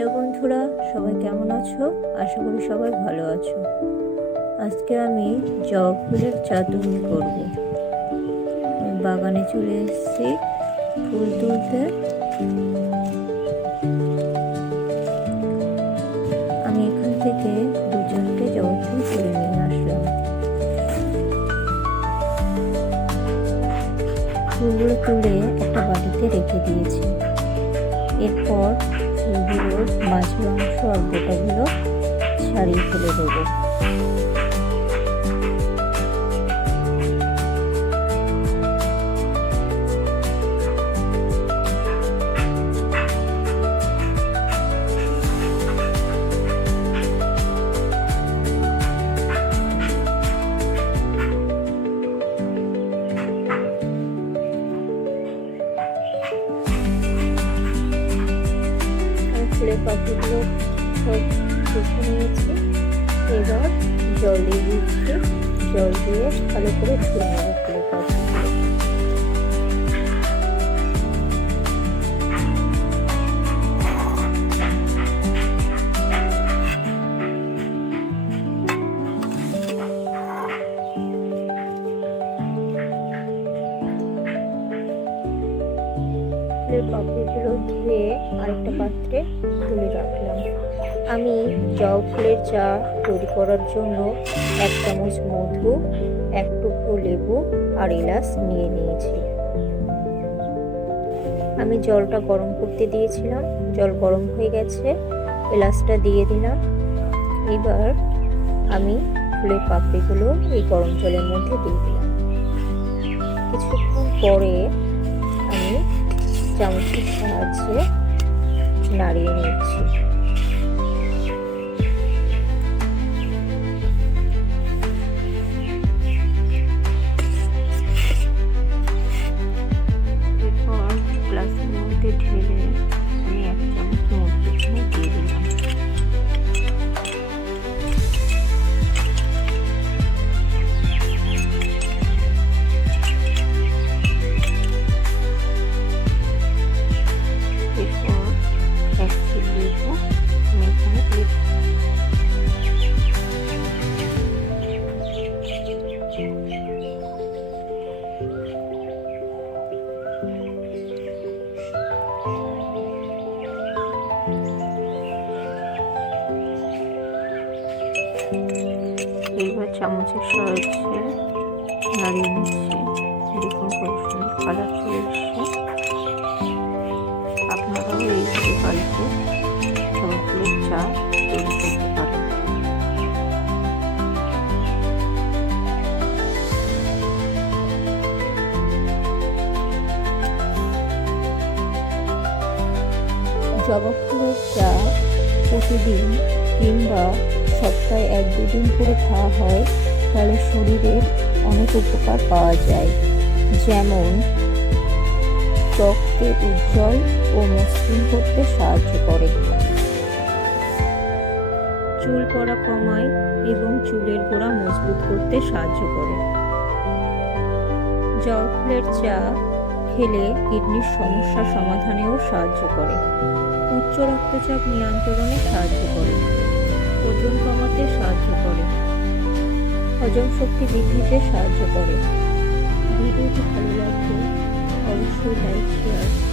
Hello বন্ধুরা, সবাই কেমন আছো? আশা করি সবাই ভালো আছো। আজকে আমি জবা ফুলের চা তৈরি করব। বাগানে চলে এসেছি ফুল তুলতে। আমি এখান থেকে দুজনকে জবা ফুল তুলে নিয়ে আসলাম। ফুলগুলো তুলে একটা বাটিতে রেখে দিয়েছি। এরপর ফুলগুলোর মাঝের অংশ আর গোটাগুলো ছাড়িয়ে ফেলে দেবো। ফুলের পাখিগুলো সব শুকিয়ে নিয়েছি। এবার জল দিয়ে দিচ্ছি জল দিয়ে ভালো করে ধুয়ে ফুলের পাপড়িগুলো ধুয়ে আরেকটা পাত্রে তুলে রাখলাম। আমি জবা ফুলের চা তৈরি করার জন্য এক চামচ মধু, এক টুকরো লেবু আর এলাচ নিয়ে নিয়েছি। আমি জলটা গরম করতে দিয়েছিলাম, জল গরম হয়ে গেছে, এলাচটা দিয়ে দিলাম। এবার আমি ফুলের পাপড়িগুলো এই গরম জলের মধ্যে দিয়ে দিলাম। কিছুক্ষণ পরে আমি চামচের সাহায্যে নাড়িয়ে নিচ্ছি। এইবার চামচের সাহায্যে নাড়িয়ে নিচ্ছি। দেখুন কত সুন্দর কালার চলে এসছে। আপনারাও এইভাবে বাড়িতে চা তৈরি করতে পারেন। জবা ফুলের চা প্রতিদিন কিংবা সপ্তাহে এক দুদিন করে খাওয়া হয় তাহলে শরীরের অনেক উপকার পাওয়া যায়। যেমন ত্বককে উজ্জ্বল ও মসৃণ করতে সাহায্য করে। চুল পড়া কমায় এবং চুলের গোড়া মজবুত করতে সাহায্য করে। জবা ফুলের চা খেলে কিডনির সমস্যা সমাধানেও সাহায্য করে। উচ্চ রক্তচাপ নিয়ন্ত্রণে সাহায্য করে। ওজন কমাতে সাহায্য করে। হজম শক্তি বৃদ্ধিতে সাহায্য করে। ভিডিওটি ভালো লাগলে অবশ্যই লাইক শেয়ার